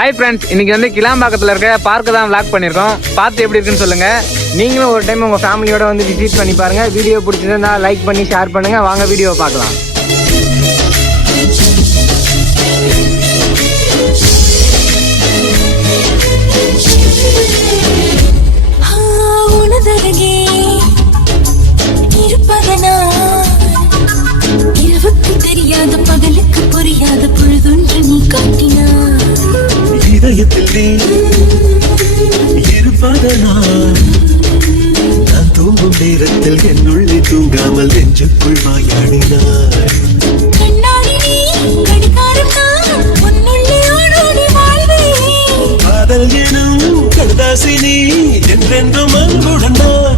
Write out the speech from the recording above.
Hi friends, இன்னைக்கு வந்து கிளாம்பாக்கத்தில் இருக்க பார்க்கு தான் விளாக் பண்ணியிருக்கோம். பார்த்து எப்படி இருக்குன்னு சொல்லுங்க. நீங்களும் ஒரு டைம் உங்கள் ஃபேமிலியோட வந்து விசிட் பண்ணி பாருங்க. வீடியோ பிடிச்சிருந்தா லைக் பண்ணி ஷேர் பண்ணுங்க. வாங்க வீடியோ பார்க்கலாம். தெரியாத பகலுக்கு புரியாத பொழுதொன்று நீ காட்டினார். இதயத்தில் நீ இருப்பதனால் நான் தூங்கும் நேரத்தில் என்னுள்ளே தூங்காமல் நெஞ்சுக்குள் வாயாடினார். கண்ணாடி நீ கடிகாரம் நான் உன்னுள்ளே ஓடோடி வாழ்வேன். காதல் எனும் கடுதாசி நீ என்றென்றும் அன்புடன் நான்.